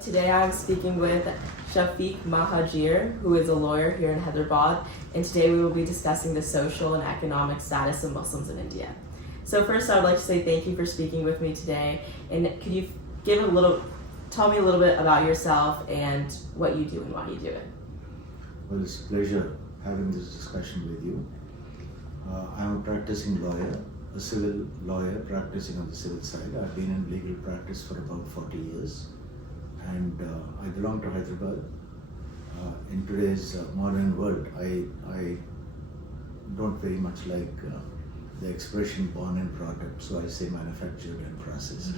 Today I'm speaking with Shafiq Mahajir, who is a lawyer here in Hyderabad, and today we will be discussing the social and economic status of Muslims in India. So first I would like to say thank you for speaking with me today, and could you tell me a little bit about yourself and what you do and why you do it? Well, it's a pleasure having this discussion with you. I'm a practicing lawyer, a civil lawyer practicing on the civil side. I've been in legal practice for about 40 years, and I belong to Hyderabad. In today's modern world, I don't very much like the expression born and brought up, so I say manufactured and processed.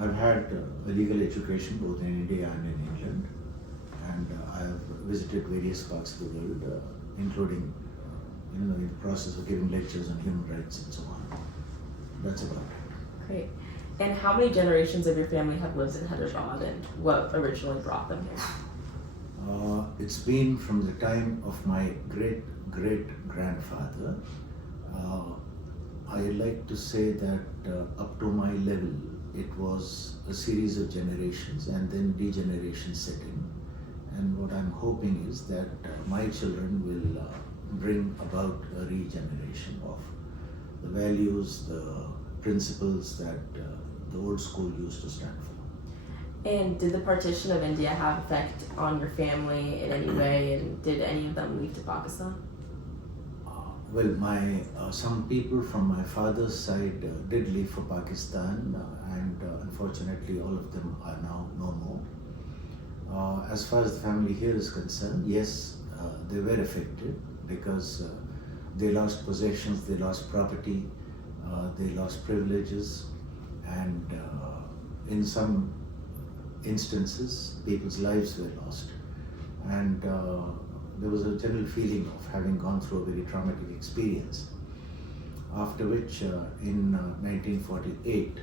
I've had a legal education both in India and in England, and I've visited various parts of the world, including in the process of giving lectures on human rights and so on. That's about it. Great. And how many generations of your family have lived in Hyderabad, and what originally brought them here? It's been from the time of my great-great-grandfather. I like to say that up to my level, it was a series of generations and then degeneration set in. And what I'm hoping is that my children will bring about a regeneration of the values, the principles that the old school used to stand for. And did the partition of India have effect on your family in any way, and did any of them leave to Pakistan? Well, some people from my father's side did leave for Pakistan, and unfortunately all of them are now no more. As far as the family here is concerned, yes, they were affected because they lost possessions, they lost property, they lost privileges, and in some instances, people's lives were lost. And there was a general feeling of having gone through a very traumatic experience. After which, in 1948,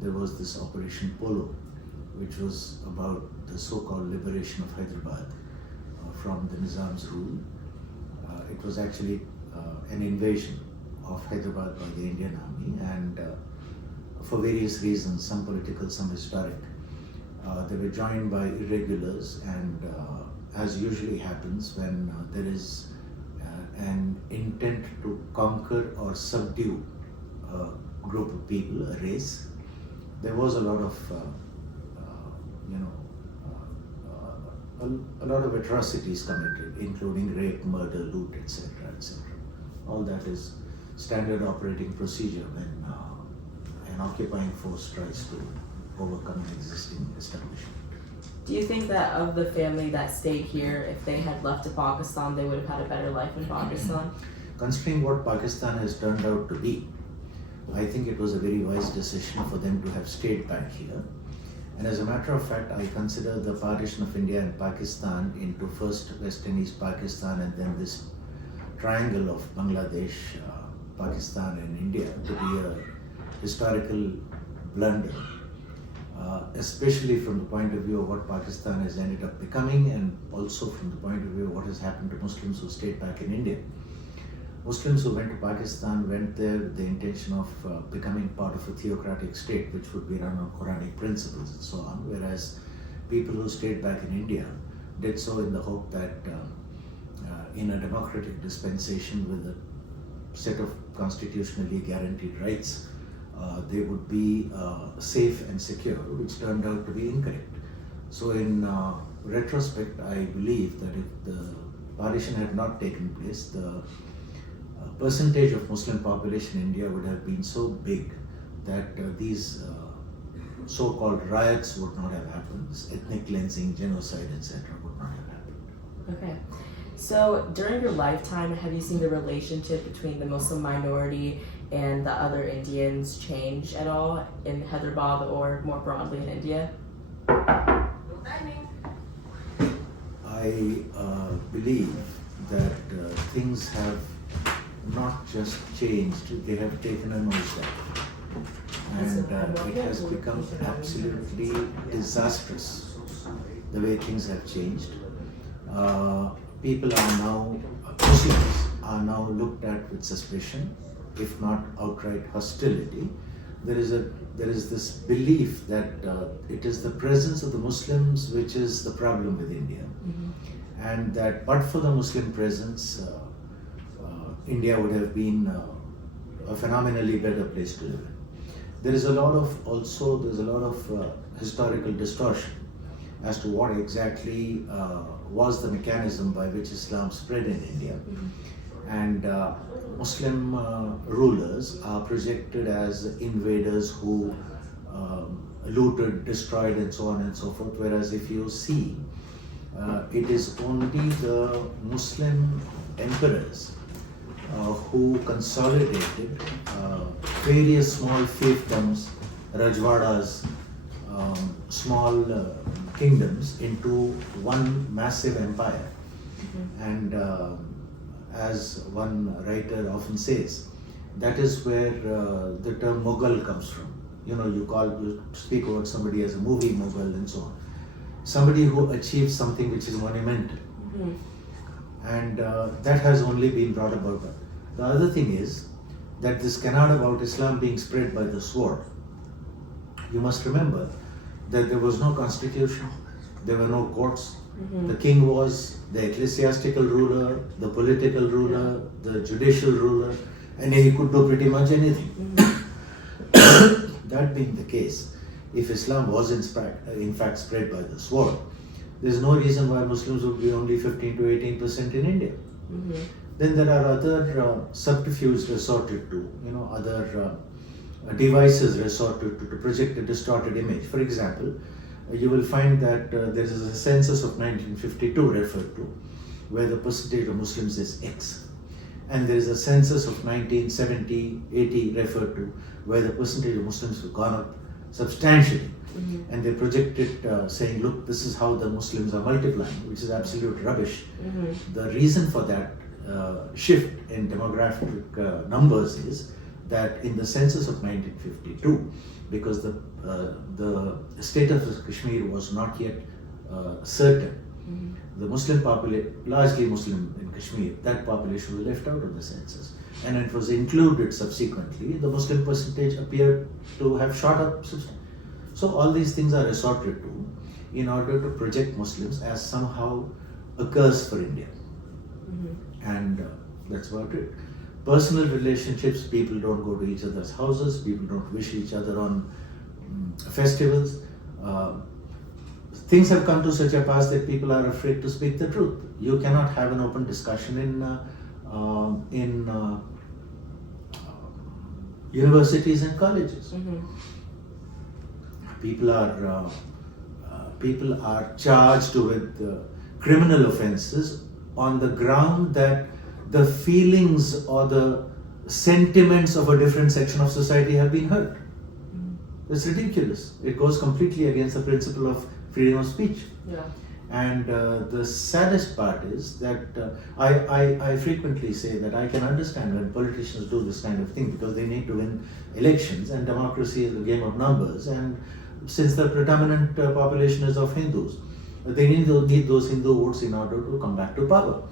there was this Operation Polo, which was about the so-called liberation of Hyderabad from the Nizam's rule. It was actually an invasion of Hyderabad by the Indian Army, and for various reasons, some political, some historic, they were joined by irregulars, and as usually happens when there is an intent to conquer or subdue a group of people, a race, there was a lot of a lot of atrocities committed, including rape, murder, loot, etc., etc. All that is standard operating procedure when an occupying force tries to overcome an existing establishment. Do you think that of the family that stayed here, if they had left to Pakistan, they would have had a better life in Pakistan? Considering what Pakistan has turned out to be, I think it was a very wise decision for them to have stayed back here. And as a matter of fact, I consider the partition of India and Pakistan into first West and East Pakistan and then this triangle of Bangladesh, Pakistan and India to be a historical blunder, especially from the point of view of what Pakistan has ended up becoming, and also from the point of view of what has happened to Muslims who stayed back in India. Muslims who went to Pakistan went there with the intention of becoming part of a theocratic state which would be run on Quranic principles and so on, whereas people who stayed back in India did so in the hope that in a democratic dispensation with a set of constitutionally guaranteed rights, they would be safe and secure, which turned out to be incorrect. So in retrospect, I believe that if the partition had not taken place, the percentage of Muslim population in India would have been so big that these so-called riots would not have happened, ethnic cleansing, genocide, etc. would not have happened. Okay. So during your lifetime, have you seen the relationship between the Muslim minority and the other Indians change at all in Hyderabad or more broadly in India? I believe that things have not just changed, they have taken a nosedive. And it has become absolutely disastrous the way things have changed. People are now, Muslims are now looked at with suspicion, if not outright hostility, there is this belief that it is the presence of the Muslims which is the problem with India, and that but for the Muslim presence, India would have been a phenomenally better place to live in. There's a lot of historical distortion as to what exactly was the mechanism by which Islam spread in India. And Muslim rulers are projected as invaders who looted, destroyed, and so on and so forth. Whereas if you see, it is only the Muslim emperors who consolidated various small fiefdoms, rajwadas, small kingdoms into one massive empire. And as one writer often says, that is where the term Mughal comes from. You speak about somebody as a movie Mughal and so on. Somebody who achieves something which is monumental. And that has only been brought about. The other thing is that this cannot about Islam being spread by the sword. You must remember that there was no constitution, there were no courts. The king was the ecclesiastical ruler, the political ruler, the judicial ruler, and he could do pretty much anything. That being the case, if Islam was in fact spread by the sword, there's no reason why Muslims would be only 15 to 18% in India. Then there are other subterfuges resorted to, other devices resorted to project a distorted image. For example, you will find that there is a census of 1952 referred to, where the percentage of Muslims is X. And there is a census of 1970-80 referred to, where the percentage of Muslims have gone up substantially. And they projected saying, look, this is how the Muslims are multiplying, which is absolute rubbish. The reason for that shift in demographic numbers is that in the census of 1952, because the state of Kashmir was not yet certain, the Muslim population, largely Muslim in Kashmir, that population was left out of the census, and it was included subsequently. The Muslim percentage appeared to have shot up substantially. So all these things are resorted to in order to project Muslims as somehow a curse for India. And that's about it. Personal relationships, people don't go to each other's houses, people don't wish each other on festivals. Things have come to such a pass that people are afraid to speak the truth. You cannot have an open discussion in universities and colleges. People are charged with criminal offences on the ground that the feelings or the sentiments of a different section of society have been hurt. That's ridiculous. It goes completely against the principle of freedom of speech. And the saddest part is that I frequently say that I can understand when politicians do this kind of thing, because they need to win elections, and democracy is a game of numbers, and since the predominant population is of Hindus, they need those Hindu votes in order to come back to power.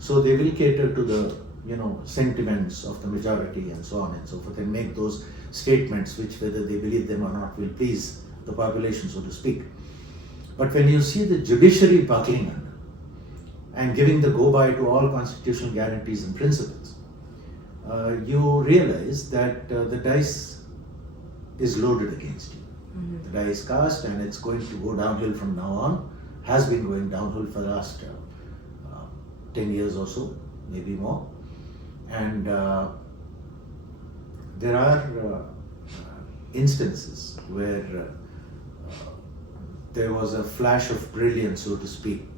So they will cater to the sentiments of the majority and so on and so forth, and make those statements which, whether they believe them or not, will please the population, so to speak. But when you see the judiciary buckling under and giving the go-by to all constitutional guarantees and principles, you realize that the dice is loaded against you. The die is cast, and it's going to go downhill from now on. Has been going downhill for the last 10 years or so, maybe more. And there are instances where there was a flash of brilliance, so to speak,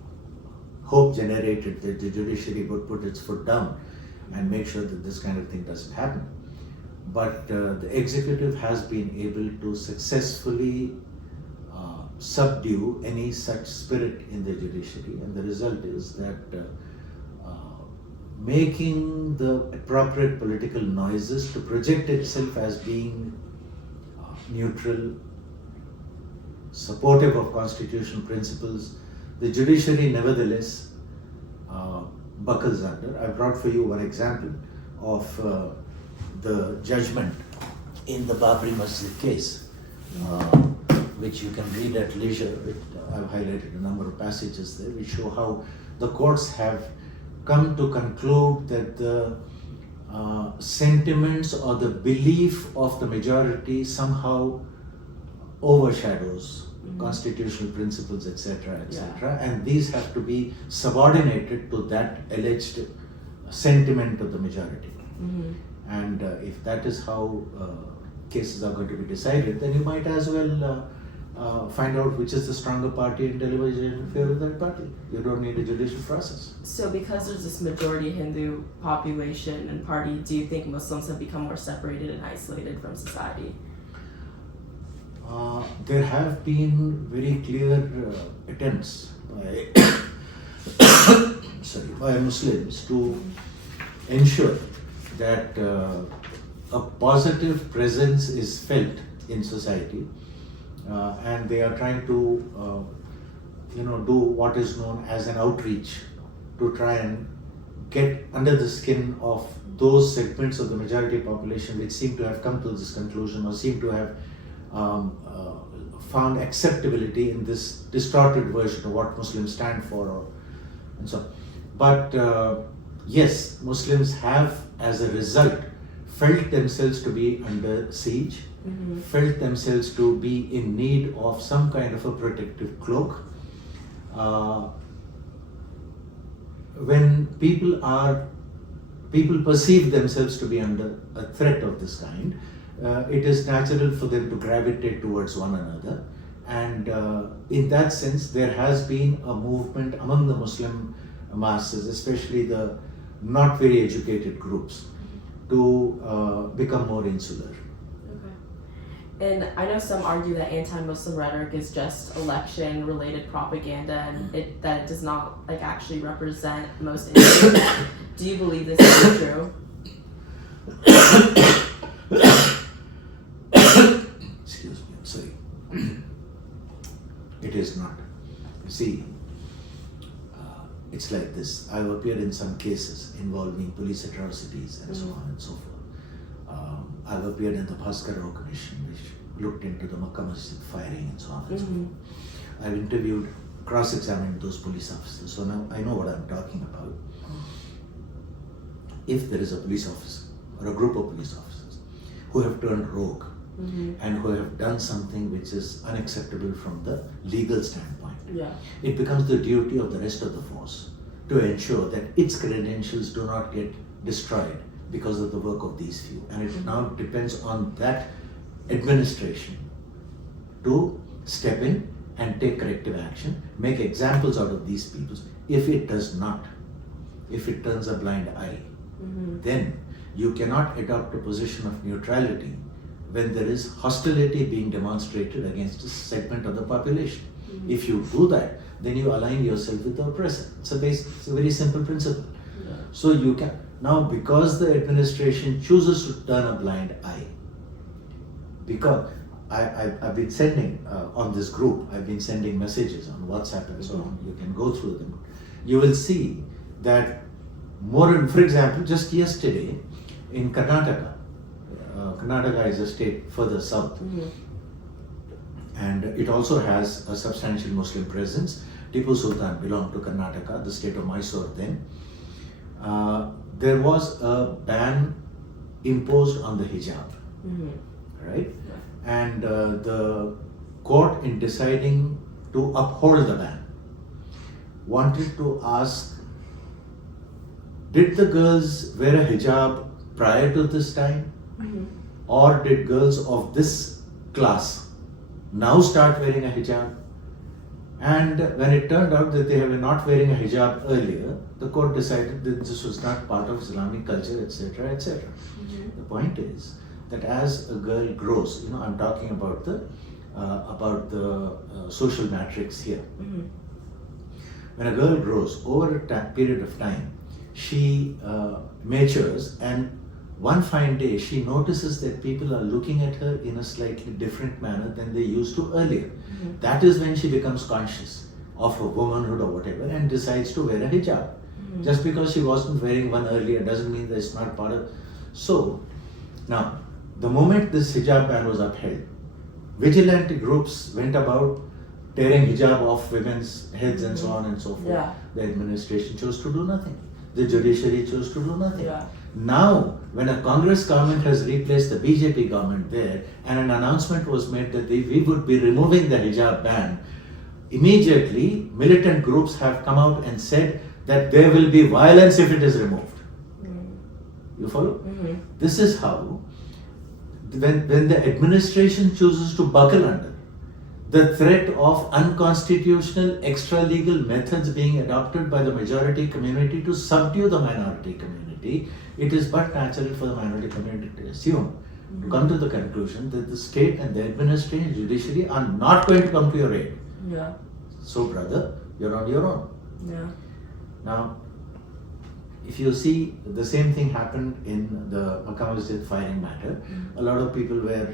hope generated that the judiciary would put its foot down and make sure that this kind of thing doesn't happen. But the executive has been able to successfully subdue any such spirit in the judiciary, and the result is that making the appropriate political noises to project itself as being neutral, supportive of constitutional principles, the judiciary nevertheless buckles under. I brought for you one example of the judgment in the Babri Masjid case, which you can read at leisure. I've highlighted a number of passages there which show how the courts have come to conclude that the sentiments or the belief of the majority somehow overshadows constitutional principles, etc., etc., and these have to be subordinated to that alleged sentiment of the majority. And if that is how cases are going to be decided, then you might as well find out which is the stronger party and deliver judgment in favor of that party. You don't need a judicial process. So because there's this majority Hindu population and party, do you think Muslims have become more separated and isolated from society? There have been very clear attempts by Muslims to ensure that a positive presence is felt in society, and they are trying to do what is known as an outreach to try and get under the skin of those segments of the majority population which seem to have come to this conclusion or seem to have found acceptability in this distorted version of what Muslims stand for, and so on. But yes, Muslims have, as a result, felt themselves to be under siege, felt themselves to be in need of some kind of a protective cloak. When people perceive themselves to be under a threat of this kind, it is natural for them to gravitate towards one another, and in that sense there has been a movement among the Muslim masses, especially the not very educated groups, to become more insular. Okay. And I know some argue that anti-Muslim rhetoric is just election-related propaganda, and that it does not actually represent most Indians. Do you believe this is true? Excuse me, I'm sorry. It is not. You see, it's like this. I've appeared in some cases involving police atrocities and so on and so forth. I've appeared in the Bhaskar Rao Commission, which looked into the Makkah Masjid firing and so on and so forth. I've interviewed, cross-examined those police officers, so now I know what I'm talking about. If there is a police officer or a group of police officers who have turned rogue and who have done something which is unacceptable from the legal standpoint, it becomes the duty of the rest of the force to ensure that its credentials do not get destroyed because of the work of these few. And it now depends on that administration to step in and take corrective action, make examples out of these people. If it does not, if it turns a blind eye, then you cannot adopt a position of neutrality when there is hostility being demonstrated against a segment of the population. If you do that, then you align yourself with the oppressor. It's a very simple principle. So you can, now because the administration chooses to turn a blind eye, because I've been sending on this group, I've been sending messages on WhatsApp and so on, you can go through them. You will see that for example, just yesterday in Karnataka, Karnataka is a state further south, and it also has a substantial Muslim presence. Tipu Sultan belonged to Karnataka, the state of Mysore then. There was a ban imposed on the hijab, right? And the court, in deciding to uphold the ban, wanted to ask, did the girls wear a hijab prior to this time? Or did girls of this class now start wearing a hijab? And when it turned out that they were not wearing a hijab earlier, the court decided that this was not part of Islamic culture, etc., etc. The point is that as a girl grows, I'm talking about the social matrix here. When a girl grows, over a period of time, she matures, and one fine day she notices that people are looking at her in a slightly different manner than they used to earlier. That is when she becomes conscious of her womanhood or whatever and decides to wear a hijab. Just because she wasn't wearing one earlier doesn't mean that it's not part of. So now The moment this hijab ban was upheld, vigilante groups went about tearing hijab off women's heads and so on and so forth. Yeah. The administration chose to do nothing. The judiciary chose to do nothing. Yeah. Now, when a Congress government has replaced the BJP government there, and an announcement was made that we would be removing the hijab ban, immediately militant groups have come out and said that there will be violence if it is removed. You follow? Mm-hmm. This is how, when the administration chooses to buckle under the threat of unconstitutional extra-legal methods being adopted by the majority community to subdue the minority community, it is but natural for the minority community to assume, to come to the conclusion that the state and the administration and judiciary are not going to come to your aid. Yeah. So brother, you're on your own. Yeah. Now, if you see, the same thing happened in the Makkah Masjid firing matter. A lot of people were,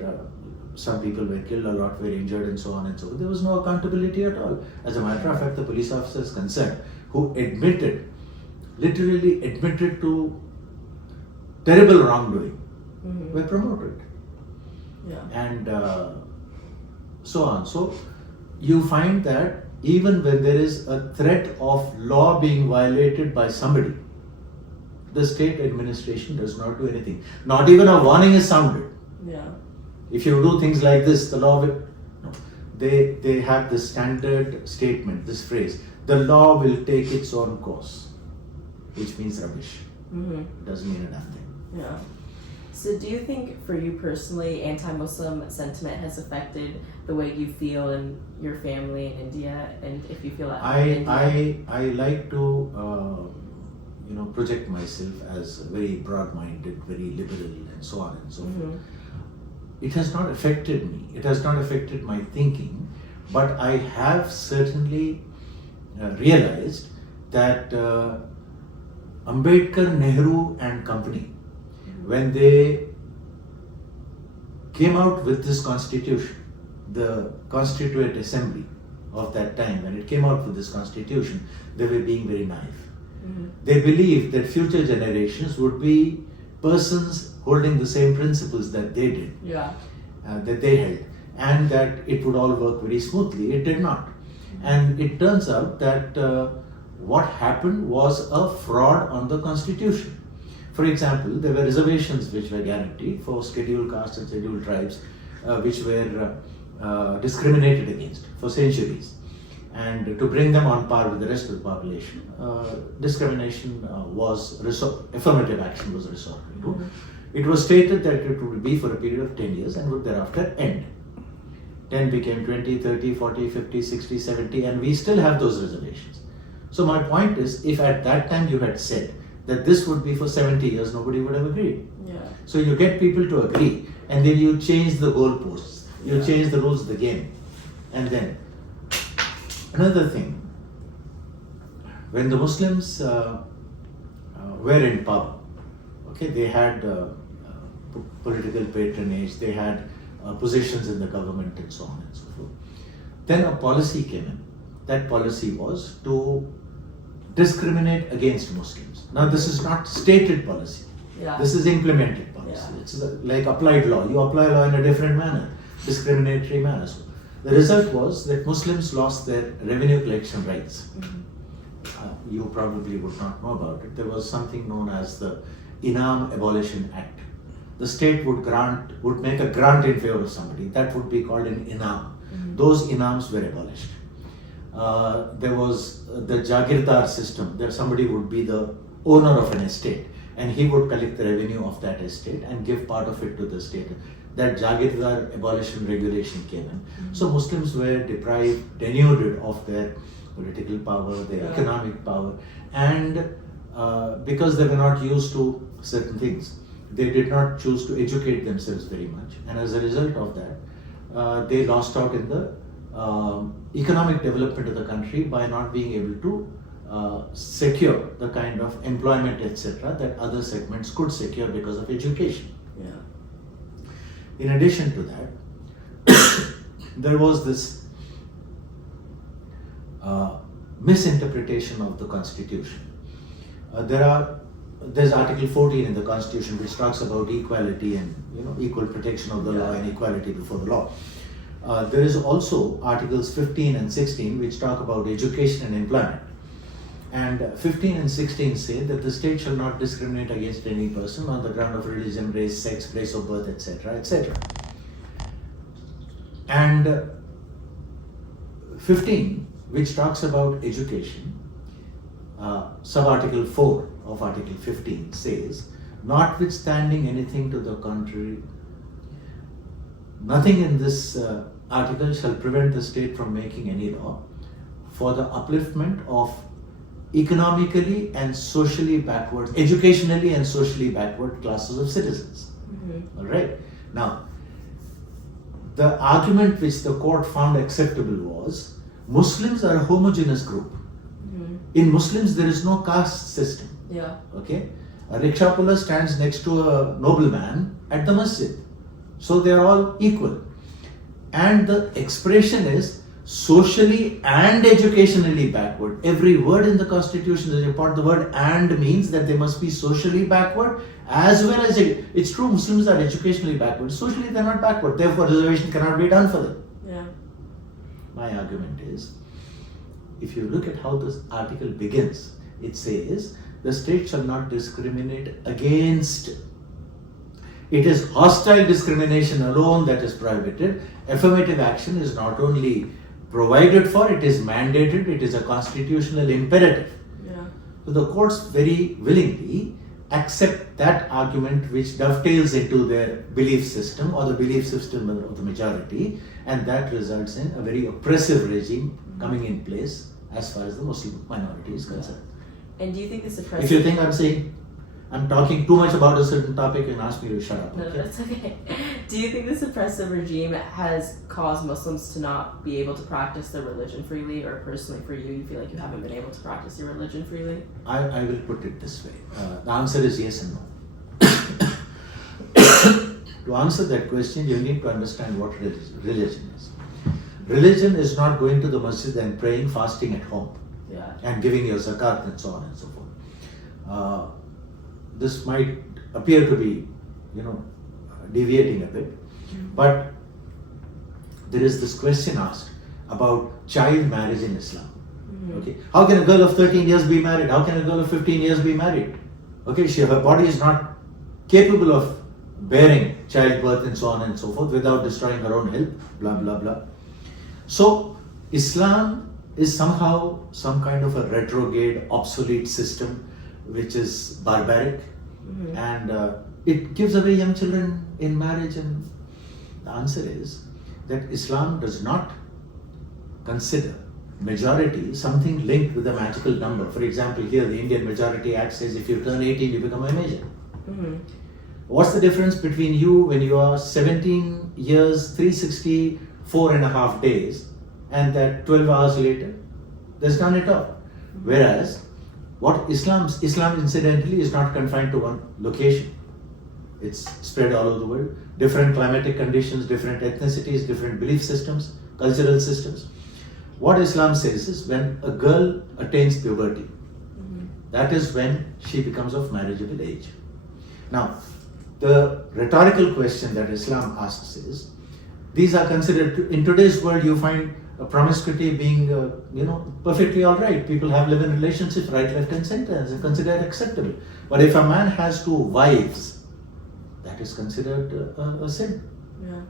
some people were killed, a lot were injured and so on and so forth. There was no accountability at all. As a matter of fact, the police officers concerned who literally admitted to terrible wrongdoing, were promoted. Yeah. And so on. So you find that even when there is a threat of law being violated by somebody, the state administration does not do anything. Not even a warning is sounded. Yeah. If you do things like this, the law will... No. They have this standard statement, this phrase, the law will take its own course, which means rubbish. It doesn't mean a damn thing. Yeah. So do you think for you personally, anti-Muslim sentiment has affected the way you feel and your family in India, and if you feel that I like to project myself as very broad-minded, very liberal and so on and so forth. It has not affected me. It has not affected my thinking, but I have certainly realized that Ambedkar, Nehru and company, when they came out with this constitution, the Constituent Assembly of that time, when it came out with this constitution, they were being very naive. They believed that future generations would be persons holding the same principles that they did, that they held, and that it would all work very smoothly. It did not. And it turns out that what happened was a fraud on the constitution. For example, there were reservations which were guaranteed for scheduled castes and scheduled tribes, which were discriminated against for centuries. And to bring them on par with the rest of the population, discrimination affirmative action was resorted to. It was stated that it would be for a period of 10 years and would thereafter end. 10 became 20, 30, 40, 50, 60, 70, and we still have those reservations. So my point is, if at that time you had said that this would be for 70 years, nobody would have agreed. So you get people to agree, and then you change the goalposts, you change the rules of the game. And then, another thing, when the Muslims were in power, okay, they had political patronage, they had positions in the government and so on and so forth. Then a policy came in. That policy was to discriminate against Muslims. Now this is not stated policy. This is implemented policy. It's like applied law. You apply law in a different manner, discriminatory manner. So the result was that Muslims lost their revenue collection rights. You probably would not know about it. There was something known as the Inam Abolition Act. The state would make a grant in favor of somebody. That would be called an Inam. Those Inams were abolished. There was the Jagirdar system, that somebody would be the owner of an estate and he would collect the revenue of that estate and give part of it to the state. That Jagirdar abolition regulation came in. So Muslims were deprived, denuded of their political power, their economic power, and because they were not used to certain things, they did not choose to educate themselves very much, and as a result of that, they lost out in the economic development of the country by not being able to secure the kind of employment, etc., that other segments could secure because of education. In addition to that, there was this misinterpretation of the constitution. There are there's Article 14 in the Constitution which talks about equality and equal protection of the law and equality before the law. There is also Articles 15 and 16 which talk about education and employment. And 15 and 16 say that the state shall not discriminate against any person on the ground of religion, race, sex, place of birth, etc., etc. And 15, which talks about education, sub-article 4 of Article 15 says, notwithstanding anything to the contrary, nothing in this article shall prevent the state from making any law for the upliftment of economically and socially backward, educationally and socially backward classes of citizens. All right. Now, the argument which the court found acceptable was Muslims are a homogeneous group. In Muslims, there is no caste system. Yeah. Okay. A rickshaw puller stands next to a nobleman at the masjid. So they are all equal. And the expression is socially and educationally backward. Every word in the Constitution is important. The word "and" means that they must be socially backward as well as it's true Muslims are educationally backward. Socially they are not backward. Therefore reservation cannot be done for them. Yeah. My argument is, if you look at how this article begins, it says the state shall not discriminate against. It is hostile discrimination alone that is prohibited. Affirmative action is not only provided for, it is mandated, it is a constitutional imperative. Yeah. So the courts very willingly accept that argument which dovetails into their belief system or the belief system of the majority, and that results in a very oppressive regime coming in place as far as the Muslim minority is concerned. And do you think this oppressive... If you think I'm talking too much about a certain topic, and ask me to shut up. No, that's okay. Do you think this oppressive regime has caused Muslims to not be able to practice their religion freely, or personally for you, you feel like you haven't been able to practice your religion freely? I will put it this way. The answer is yes and no. To answer that question, you need to understand what religion is. Religion is not going to the masjid and praying, fasting at home, and giving your zakat and so on and so forth. This might appear to be, deviating a bit, but there is this question asked about child marriage in Islam. Okay, how can a girl of 13 years be married? How can a girl of 15 years be married? Okay, her body is not capable of bearing childbirth and so on and so forth without destroying her own health, blah blah blah. So Islam is somehow some kind of a retrograde, obsolete system which is barbaric, and it gives away young children in marriage. And the answer is that Islam does not consider majority something linked with a magical number. For example, here the Indian Majority Act says if you turn 18 you become a major. What's the difference between you when you are 17 years, 364 and a half days, and that 12 hours later? There's none at all. Whereas what Islam incidentally is not confined to one location. It's spread all over the world. Different climatic conditions, different ethnicities, different belief systems, cultural systems. What Islam says is when a girl attains puberty, that is when she becomes of marriageable age. Now, the rhetorical question that Islam asks is, these are considered, in today's world you find promiscuity being, perfectly all right. People have live-in relationships right, left and center, and it's considered acceptable. But if a man has 2 wives, that is considered a sin. Yeah.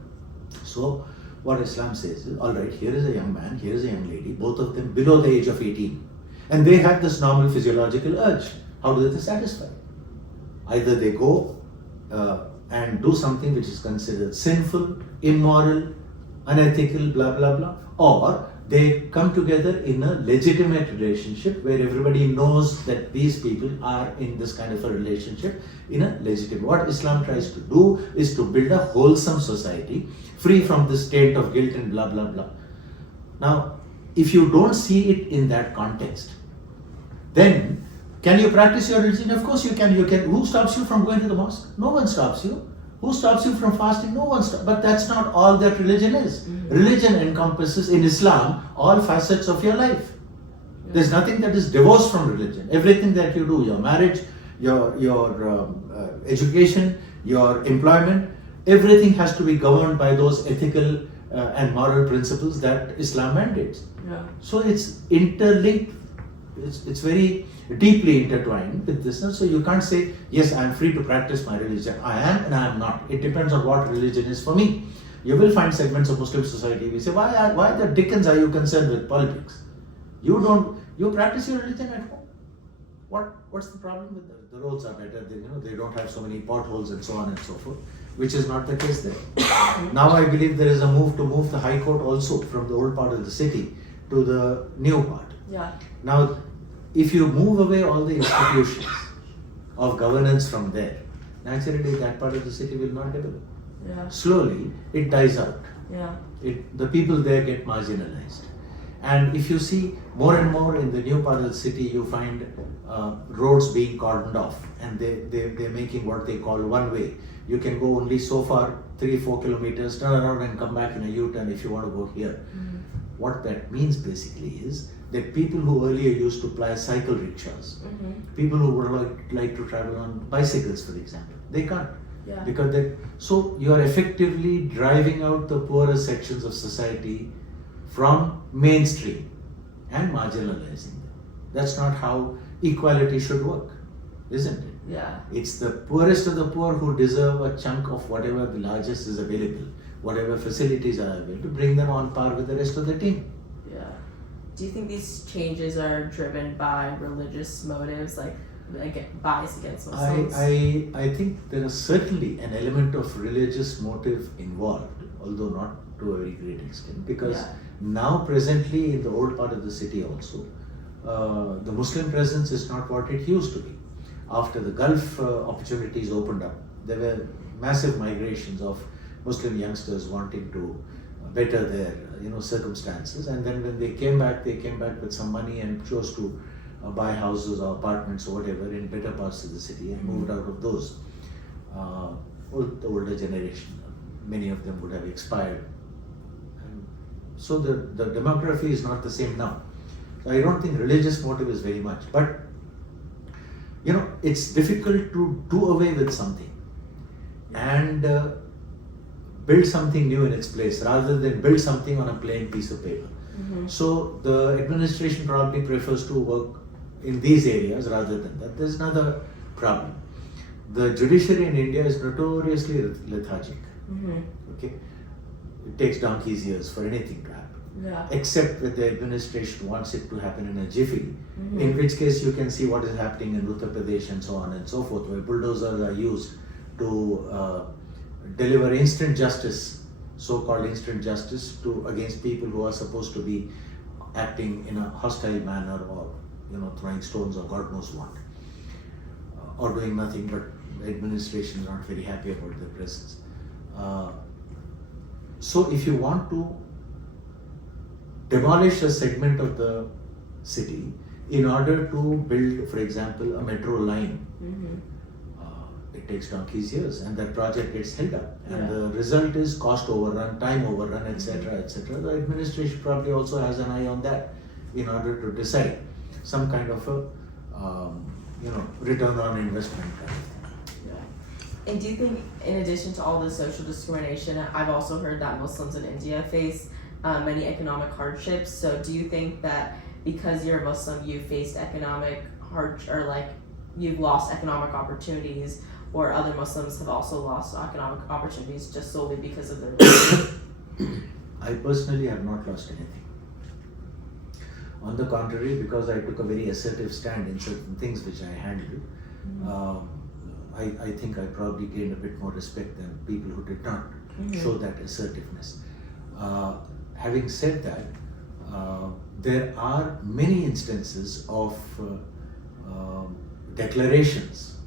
So what Islam says is, all right, here is a young man, here is a young lady, both of them below the age of 18. And they have this normal physiological urge. How do they satisfy? Either they go and do something which is considered sinful, immoral, unethical, blah blah blah, or they come together in a legitimate relationship where everybody knows that these people are in this kind of a relationship in a legitimate. What Islam tries to do is to build a wholesome society free from the state of guilt and blah blah blah. Now, if you don't see it in that context, then can you practice your religion? Of course you can. Who stops you from going to the mosque? No one stops you. Who stops you from fasting? No one stops. But that's not all that religion is. Religion encompasses, in Islam, all facets of your life. There's nothing that is divorced from religion. Everything that you do, your marriage, your education, your employment, everything has to be governed by those ethical and moral principles that Islam mandates. Yeah. So it's interlinked, it's very deeply intertwined with this. So you can't say, yes, I am free to practice my religion. I am and I am not. It depends on what religion is for me. You will find segments of Muslim society we say, why the dickens are you concerned with politics? You practice your religion at home. What's the problem with that? The roads are better, they don't have so many potholes and so on and so forth, which is not the case there. Now I believe there is a move to move the High Court also from the old part of the city to the new part. Yeah. Now, if you move away all the institutions of governance from there, naturally that part of the city will not develop. Yeah. Slowly, it dies out. Yeah. The people there get marginalized. And if you see more and more in the new part of the city, you find roads being cordoned off, and they're making what they call one way. You can go only so far, 3-4 kilometers, turn around and come back in a U-turn if you want to go here. Mm-hmm. What that means basically is that people who earlier used to ply cycle rickshaws, people who would like to travel on bicycles, for example, they can't. Yeah. Because so you are effectively driving out the poorer sections of society from mainstream and marginalizing them. That's not how equality should work, isn't it? Yeah. It's the poorest of the poor who deserve a chunk of whatever the largest is available, whatever facilities are available, to bring them on par with the rest of the team. Yeah. Do you think these changes are driven by religious motives, like bias against Muslims? I think there is certainly an element of religious motive involved, although not to a very great extent, because now presently in the old part of the city also, the Muslim presence is not what it used to be. After the Gulf opportunities opened up, there were massive migrations of Muslim youngsters wanting to better their circumstances, and then when they came back with some money and chose to buy houses or apartments or whatever in better parts of the city and moved out of those. The older generation, many of them would have expired. And so the demography is not the same now. So I don't think religious motive is very much. But it's difficult to do away with something and build something new in its place rather than build something on a plain piece of paper. So the administration probably prefers to work in these areas rather than that. There's another problem. The judiciary in India is notoriously lethargic. Okay, it takes donkey's years for anything to happen, except when the administration wants it to happen in a jiffy. In which case you can see what is happening in Uttar Pradesh and so on and so forth, where bulldozers are used to deliver instant justice, so-called instant justice, against people who are supposed to be acting in a hostile manner or throwing stones or God knows what, or doing nothing, but the administration is not very happy about their presence. So if you want to demolish a segment of the city in order to build, for example, a metro line, it takes donkey's years, and that project gets held up, and the result is cost overrun, time overrun, etc., etc. The administration probably also has an eye on that in order to decide some kind of a return on investment kind of thing. And do you think, in addition to all the social discrimination, I've also heard that Muslims in India face many economic hardships. So do you think that because you're a Muslim, you faced economic you've lost economic opportunities, or other Muslims have also lost economic opportunities just solely because of their religion? I personally have not lost anything. On the contrary, because I took a very assertive stand in certain things which I handled, I think I probably gained a bit more respect than people who did not show that assertiveness. Having said that, there are many instances of declarations,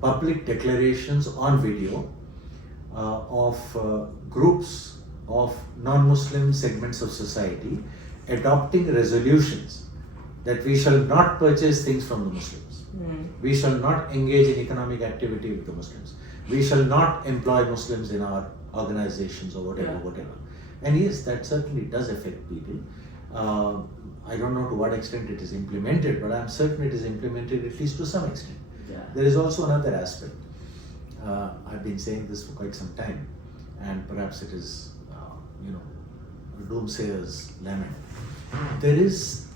public declarations on video of groups of non-Muslim segments of society adopting resolutions that we shall not purchase things from the Muslims. We shall not engage in economic activity with the Muslims. We shall not employ Muslims in our organizations or whatever. And yes, that certainly does affect people. I don't know to what extent it is implemented, but I'm certain it is implemented at least to some extent. Yeah. There is also another aspect. I've been saying this for quite some time, and perhaps it is, a doomsayer's lament. There is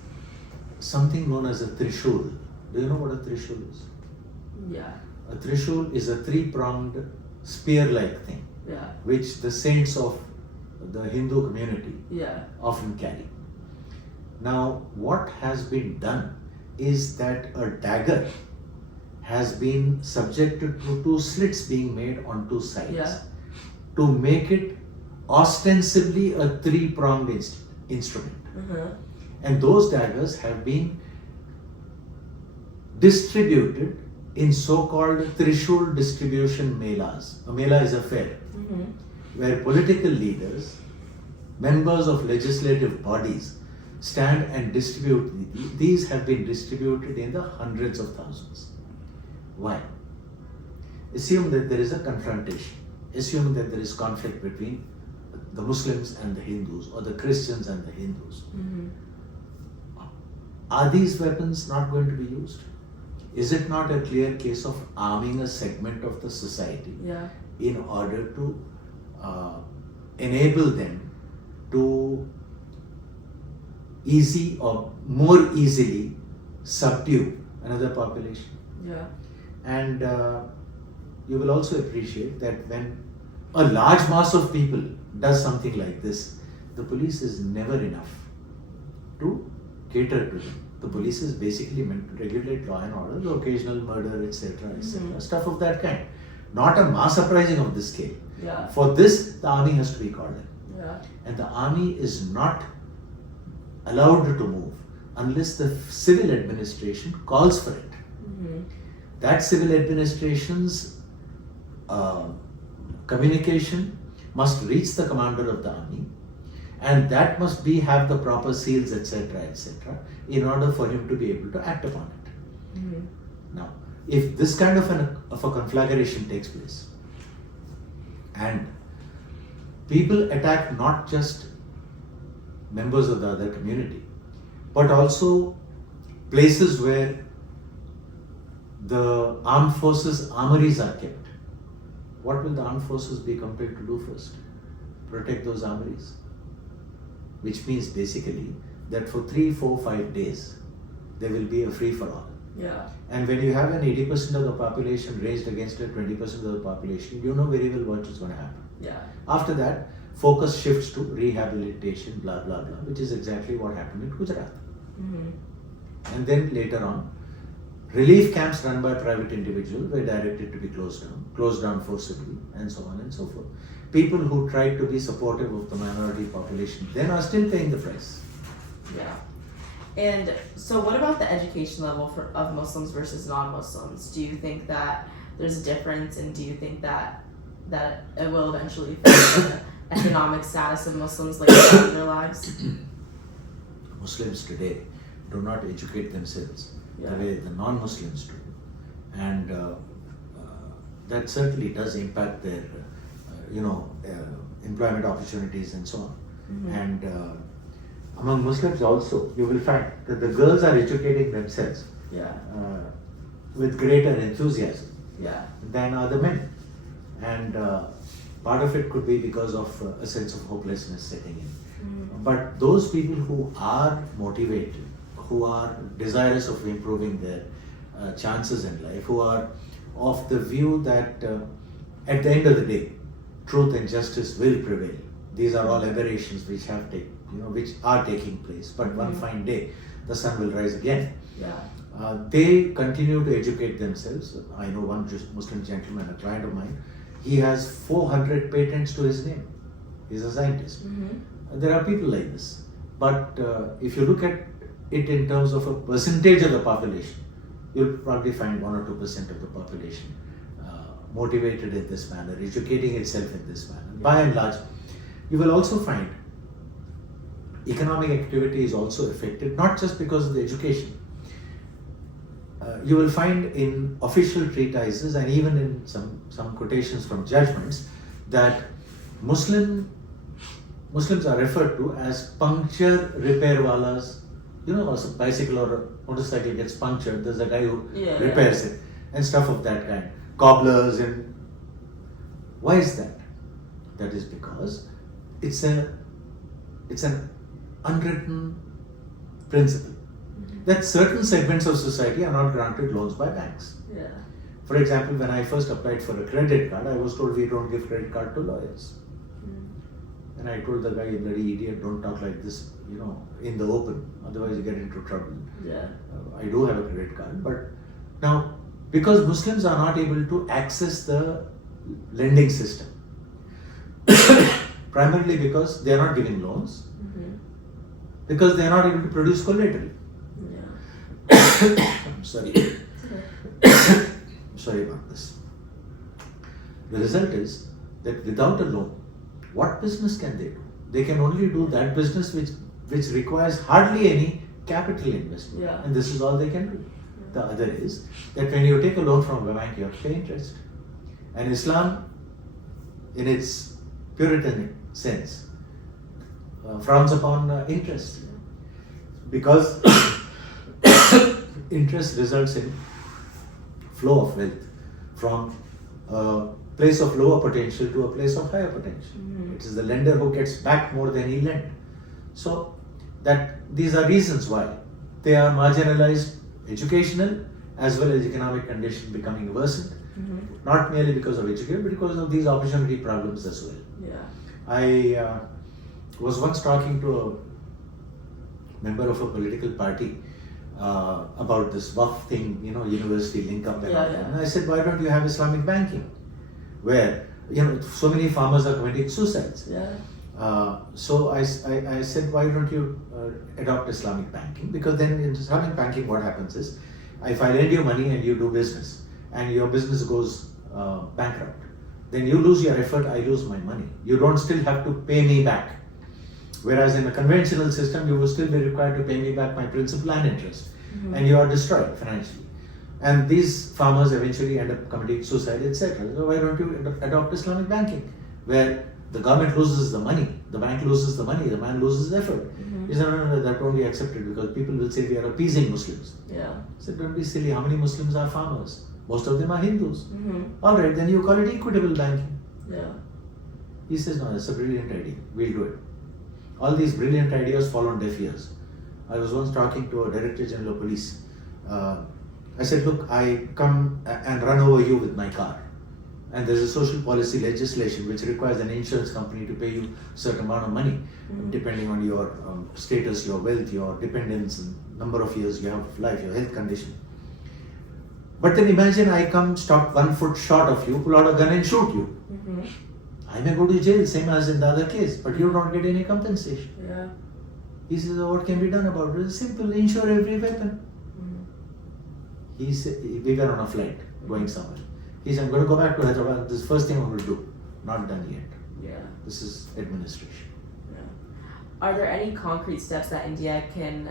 something known as a trishul. Do you know what a trishul is? Yeah. A trishul is a three-pronged spear-like thing, Yeah. which the saints of the Hindu community Yeah. often carry. Now, what has been done is that a dagger has been subjected to two slits being made on two sides Yeah. to make it ostensibly a three-pronged instrument. Uh-huh. And those daggers have been distributed in so-called Trishul distribution melas. A mela is a fair Mm-hmm. where political leaders, members of legislative bodies stand and distribute. These have been distributed in the hundreds of thousands. Why? Assume that there is a confrontation. Assume that there is conflict between the Muslims and the Hindus or the Christians and the Hindus. Mm-hmm. Are these weapons not going to be used? Is it not a clear case of arming a segment of the society Yeah. in order to enable them to more easily subdue another population? Yeah. And you will also appreciate that when a large mass of people does something like this, the police is never enough to cater to them. The police is basically meant to regulate law and order, the occasional murder, etc., etc., stuff of that kind. Not a mass uprising of this scale. Yeah. For this, the army has to be called in. Yeah. And the army is not allowed to move unless the civil administration calls for it. Mm-hmm. That civil administration's communication must reach the commander of the army, and that must have the proper seals, etc., in order for him to be able to act upon it. Mm-hmm. Now, if this kind of a conflagration takes place, and people attack not just members of the other community, but also places where the armed forces armories are kept, what will the armed forces be compelled to do first? Protect those armories. Which means basically that for 3, 4, 5 days, there will be a free-for-all. Yeah. And when you have an 80% of the population raised against a 20% of the population, you know very well what is going to happen. Yeah. After that, focus shifts to rehabilitation, blah, blah, blah, which is exactly what happened in Gujarat. Mm-hmm. And then later on, relief camps run by private individuals were directed to be closed down forcibly, and so on and so forth. People who tried to be supportive of the minority population then are still paying the price. Yeah. And so what about the education level of Muslims versus non-Muslims? Do you think that there's a difference, and do you think that it will eventually affect the economic status of Muslims later on in their lives? Muslims today do not educate themselves Yeah. the way the non-Muslims do. And that certainly does impact their employment opportunities and so on. Mm-hmm. And among Muslims also, you will find that the girls are educating themselves Yeah. with greater enthusiasm Yeah. than are the men. And part of it could be because of a sense of hopelessness setting in. Mm-hmm. But those people who are motivated, who are desirous of improving their chances in life, who are of the view that at the end of the day, truth and justice will prevail. These are all aberrations which are taking place. But one fine day, the sun will rise again. Yeah. They continue to educate themselves. I know one Muslim gentleman, a client of mine, he has 400 patents to his name. He's a scientist. Mm-hmm. There are people like this. But if you look at it in terms of a percentage of the population, you'll probably find 1 or 2% of the population motivated in this manner, educating itself in this manner. By and large, you will also find economic activity is also affected, not just because of the education. You will find in official treatises and even in some quotations from judgments that Muslims are referred to as puncture repair walas. You know, a bicycle or a motorcycle gets punctured, there's a guy who repairs it. and stuff of that kind, cobblers. And why is that? That is because it's an unwritten principle that certain segments of society are not granted loans by banks. Yeah. For example, when I first applied for a credit card, I was told we don't give credit card to lawyers. And I told the guy, you bloody idiot, don't talk like this, in the open, otherwise you get into trouble. Yeah. I do have a credit card, but now, because Muslims are not able to access the lending system, primarily because they are not giving loans, because they are not able to produce collateral. I'm sorry. Sorry about this. The result is that without a loan, what business can they do? They can only do that business which requires hardly any capital investment. Yeah. And this is all they can do. The other is that when you take a loan from a bank, you have to pay interest. And Islam, in its Puritan sense, frowns upon interest. Because interest results in flow of wealth from a place of lower potential to a place of higher potential. It is the lender who gets back more than he lent. So that these are reasons why they are marginalized, educational as well as economic condition becoming worsened. Not merely because of education, but because of these opportunity problems as well. Yeah. I was once talking to a member of a political party about this WAF thing, university link up and all that. And I said, why don't you have Islamic banking? Where, so many farmers are committing suicides. Yeah. So I said, why don't you adopt Islamic banking? Because then in Islamic banking, what happens is, if I lend you money and you do business, and your business goes bankrupt, then you lose your effort, I lose my money. You don't still have to pay me back. Whereas in a conventional system, you will still be required to pay me back my principal and interest. And you are destroyed financially. And these farmers eventually end up committing suicide, etc. So why don't you adopt Islamic banking, where the government loses the money, the bank loses the money, the man loses effort. He said, no, that won't be accepted because people will say we are appeasing Muslims. Yeah. I said, don't be silly. How many Muslims are farmers? Most of them are Hindus. All right, then you call it equitable banking. Yeah. He says, no, it's a brilliant idea. We'll do it. All these brilliant ideas fall on deaf ears. I was once talking to a Director General of Police. I said, look, I come and run over you with my car. And there's a social policy legislation which requires an insurance company to pay you a certain amount of money, depending on your status, your wealth, your dependence, and number of years you have of life, your health condition. But then imagine I come stop 1 foot short of you, pull out a gun and shoot you. I may go to jail, same as in the other case, but you don't get any compensation. Yeah. He says, what can be done about it? It's simple, insure every weapon. He said, we were on a flight going somewhere. He said, I'm going to go back to Hyderabad. This is the first thing I'm going to do. Not done yet. Yeah. This is administration. Yeah. Are there any concrete steps that India can,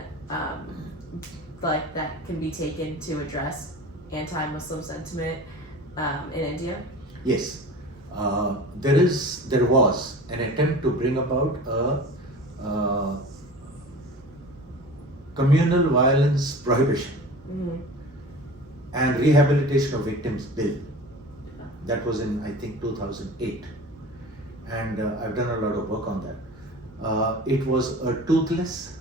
that can be taken to address anti-Muslim sentiment in India? Yes. There was an attempt to bring about a communal violence prohibition and rehabilitation of victims bill. That was in, I think, 2008. And I've done a lot of work on that. It was a toothless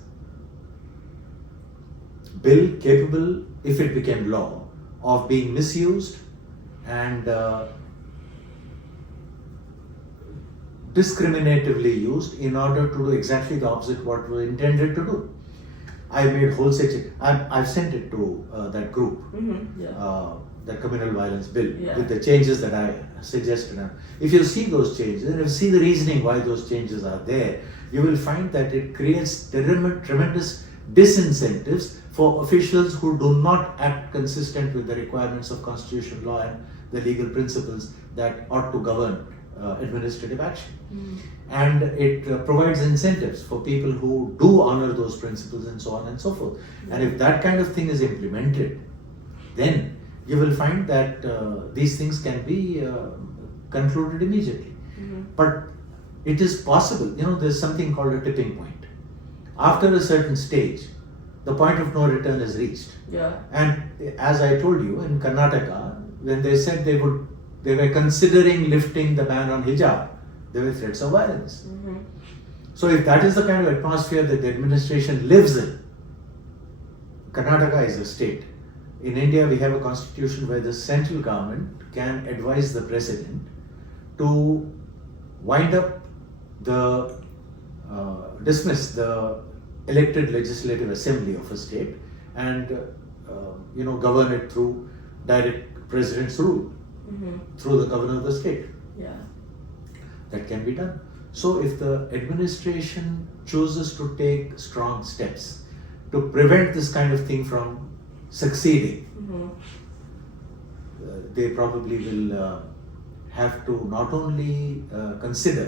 bill capable, if it became law, of being misused and discriminatively used in order to do exactly the opposite what was intended to do. I made wholesale change. I've sent it to that group, the communal violence bill, with the changes that I suggested. If you see those changes and if you see the reasoning why those changes are there, you will find that it creates tremendous disincentives for officials who do not act consistent with the requirements of constitutional law and the legal principles that ought to govern administrative action. And it provides incentives for people who do honor those principles and so on and so forth. And if that kind of thing is implemented, then you will find that these things can be concluded immediately. But it is possible, there's something called a tipping point. After a certain stage, the point of no return is reached. Yeah. And as I told you, in Karnataka, when they said they were considering lifting the ban on hijab, there were threats of violence. Mm-hmm. So if that is the kind of atmosphere that the administration lives in, Karnataka is a state. In India, we have a constitution where the central government can advise the president to wind up dismiss the elected legislative assembly of a state and govern it through direct president's rule, Mm-hmm. through the governor of the state. Yeah. That can be done. So if the administration chooses to take strong steps to prevent this kind of thing from succeeding, Mm-hmm. they probably will have to not only consider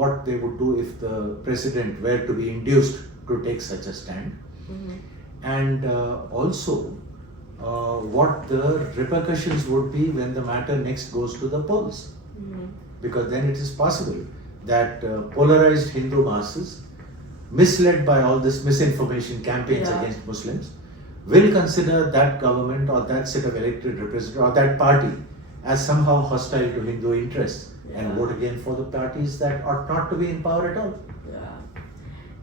what they would do if the president were to be induced to take such a stand, Mm-hmm. and also what the repercussions would be when the matter next goes to the polls. Mm-hmm. Because then it is possible that polarized Hindu masses, misled by all this misinformation campaigns Yeah. against Muslims, will consider that government or that set of elected representatives or that party as somehow hostile to Hindu interests and Yeah. vote again for the parties that ought not to be in power at all. Yeah.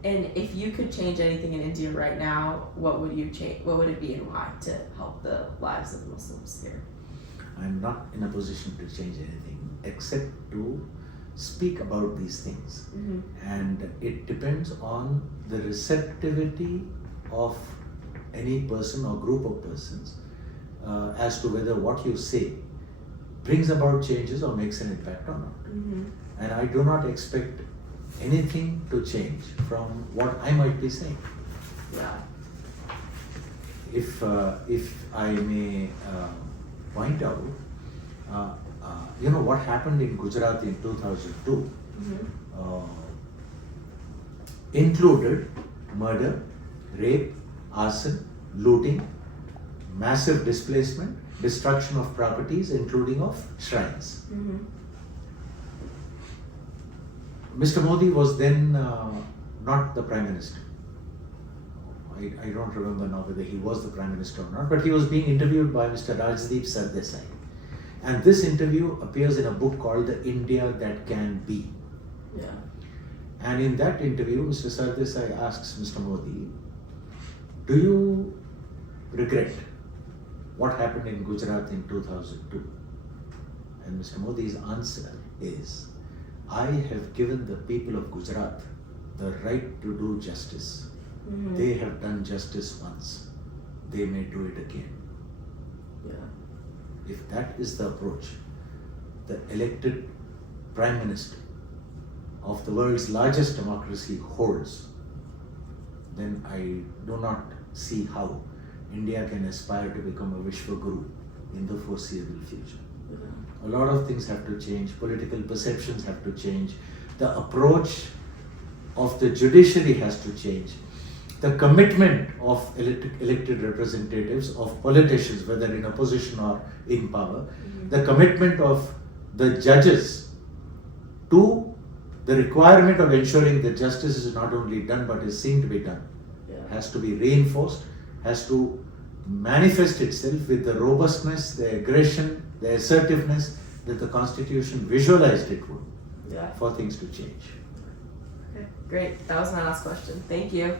And if you could change anything in India right now, what would you change? What would it be and why to help the lives of Muslims here? I'm not in a position to change anything except to speak about these things. Mm-hmm. And it depends on the receptivity of any person or group of persons as to whether what you say brings about changes or makes an impact or not. Mm-hmm. And I do not expect anything to change from what I might be saying. Yeah. If I may point out, what happened in Gujarat in 2002 Mm-hmm. included murder, rape, arson, looting, massive displacement, destruction of properties, including of shrines. Mm-hmm. Mr. Modi was then not the Prime Minister. I don't remember now whether he was the Prime Minister or not, but he was being interviewed by Mr. Rajdeep Sardesai. And this interview appears in a book called The India That Can Be. Yeah. And in that interview, Mr. Sardesai asks Mr. Modi, do you regret what happened in Gujarat in 2002? And Mr. Modi's answer is, I have given the people of Gujarat the right to do justice. Mm-hmm. They have done justice once. They may do it again. Yeah. If that is the approach the elected Prime Minister of the world's largest democracy holds, then I do not see how India can aspire to become a Vishwaguru in the foreseeable future. Yeah. A lot of things have to change, political perceptions have to change, the approach of the judiciary has to change, the commitment of elected representatives, of politicians, whether in opposition or in power, Mm-hmm. the commitment of the judges to the requirement of ensuring that justice is not only done but is seen to be done, Yeah. has to be reinforced, has to manifest itself with the robustness, the aggression, the assertiveness that the Constitution visualized it would Yeah. for things to change. Okay. Great. That was my last question. Thank you.